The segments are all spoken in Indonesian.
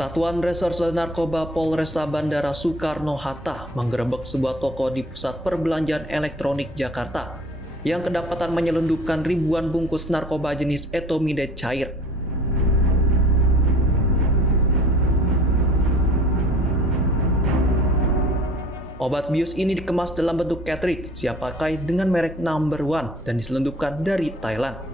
Satuan Reserse Narkoba Polresta Bandara Soekarno-Hatta menggerebek sebuah toko di pusat perbelanjaan elektronik Jakarta yang kedapatan menyelundupkan ribuan bungkus narkoba jenis etomidate cair. Obat bius ini dikemas dalam bentuk cartridge siap pakai dengan merek Number One dan diselundupkan dari Thailand.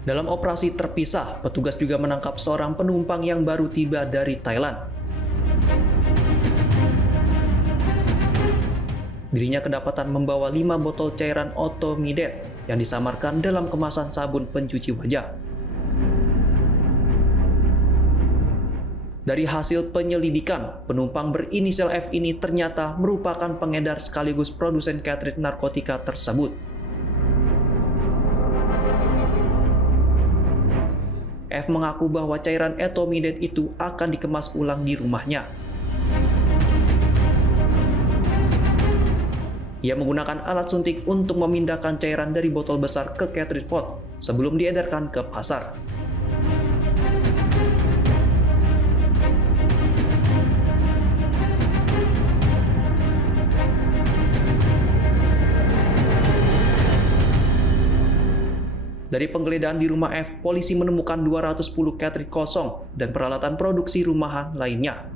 Dalam operasi terpisah, petugas juga menangkap seorang penumpang yang baru tiba dari Thailand. Dirinya kedapatan membawa 5 botol cairan etomidate yang disamarkan dalam kemasan sabun pencuci wajah. Dari hasil penyelidikan, penumpang berinisial F ini ternyata merupakan pengedar sekaligus produsen cartridge narkotika tersebut. F mengaku bahwa cairan etomidate itu akan dikemas ulang di rumahnya. Ia menggunakan alat suntik untuk memindahkan cairan dari botol besar ke cartridge pot sebelum diedarkan ke pasar. Dari penggeledahan di rumah F, polisi menemukan 210 cartridge kosong dan peralatan produksi rumahan lainnya.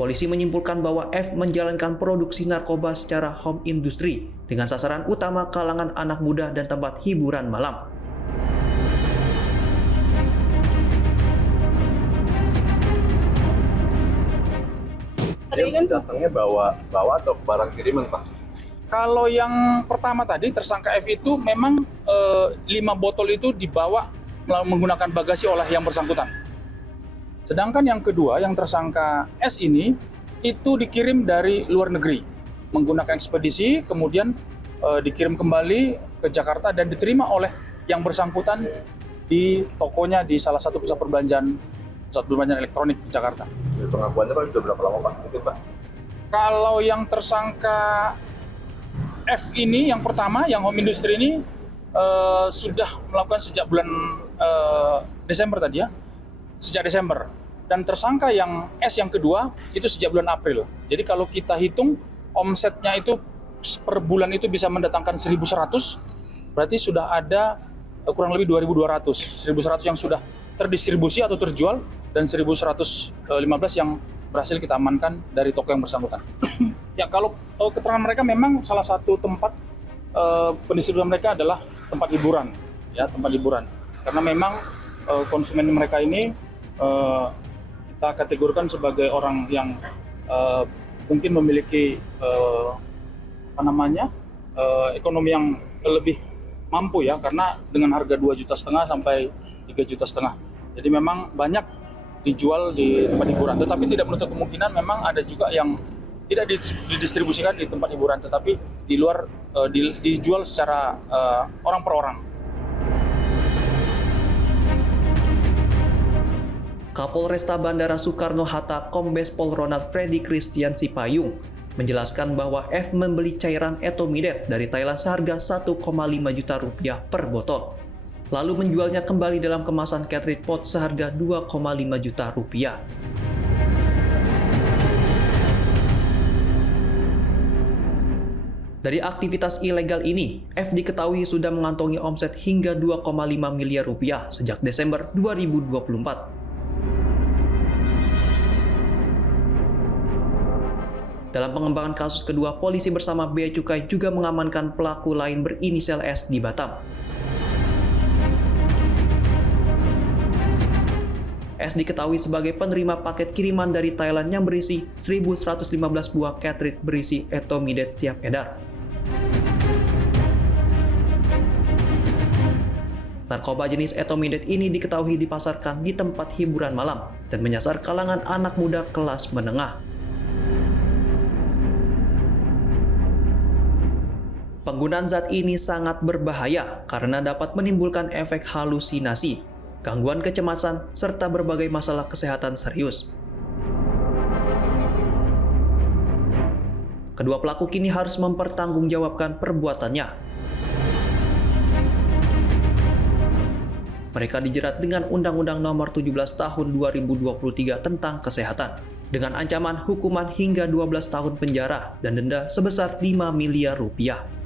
Polisi menyimpulkan bahwa F menjalankan produksi narkoba secara home industry dengan sasaran utama kalangan anak muda dan tempat hiburan malam. Dia datangnya bawa atau barang kiriman, Pak? Kalau yang pertama tadi, tersangka F itu memang 5 botol itu dibawa menggunakan bagasi oleh yang bersangkutan. Sedangkan yang kedua, yang tersangka S ini, itu dikirim dari luar negeri. Menggunakan ekspedisi, kemudian dikirim kembali ke Jakarta dan diterima oleh yang bersangkutan di tokonya di salah satu pusat perbelanjaan elektronik di Jakarta. Pengakuannya Pak sudah berapa lama, Pak? Mungkin, Pak? Kalau yang tersangka F ini, yang pertama, yang home industry ini sudah melakukan sejak bulan Desember tadi ya, sejak Desember. Dan tersangka yang S yang kedua itu sejak bulan April. Jadi kalau kita hitung omsetnya itu per bulan itu bisa mendatangkan 1.100, berarti sudah ada kurang lebih 2.200. 1.100 yang sudah terdistribusi atau terjual dan 1.115 yang berhasil kita amankan dari toko yang bersangkutan. Ya, kalau keterangan mereka memang salah satu tempat pendistribusian mereka adalah tempat hiburan, ya, tempat hiburan. Karena memang konsumen mereka ini kita kategorikan sebagai orang yang mungkin memiliki ekonomi yang lebih mampu ya, karena dengan harga 2,5 juta sampai 3,5 juta. Jadi memang banyak dijual di tempat hiburan, tetapi tidak menutup kemungkinan memang ada juga yang tidak didistribusikan di tempat hiburan, tetapi di luar dijual secara orang per orang. Kapolresta Bandara Soekarno-Hatta Kombes Pol Ronald Freddy Christian Sipayung menjelaskan bahwa F membeli cairan etomidate dari Thailand seharga 1,5 juta rupiah per botol, lalu menjualnya kembali dalam kemasan cartridge pot seharga 2,5 juta rupiah. Dari aktivitas ilegal ini, F diketahui sudah mengantongi omset hingga 2,5 miliar rupiah sejak Desember 2024. Dalam pengembangan kasus kedua, polisi bersama Bea Cukai juga mengamankan pelaku lain berinisial S di Batam. S diketahui sebagai penerima paket kiriman dari Thailand yang berisi 1.115 buah cartridge berisi etomidate siap edar. Narkoba jenis etomidate ini diketahui dipasarkan di tempat hiburan malam dan menyasar kalangan anak muda kelas menengah. Penggunaan zat ini sangat berbahaya karena dapat menimbulkan efek halusinasi. gangguan kecemasan, serta berbagai masalah kesehatan serius. Kedua pelaku kini harus mempertanggungjawabkan perbuatannya. Mereka dijerat dengan Undang-Undang Nomor 17 Tahun 2023 tentang Kesehatan, dengan ancaman hukuman hingga 12 tahun penjara dan denda sebesar 5 miliar rupiah.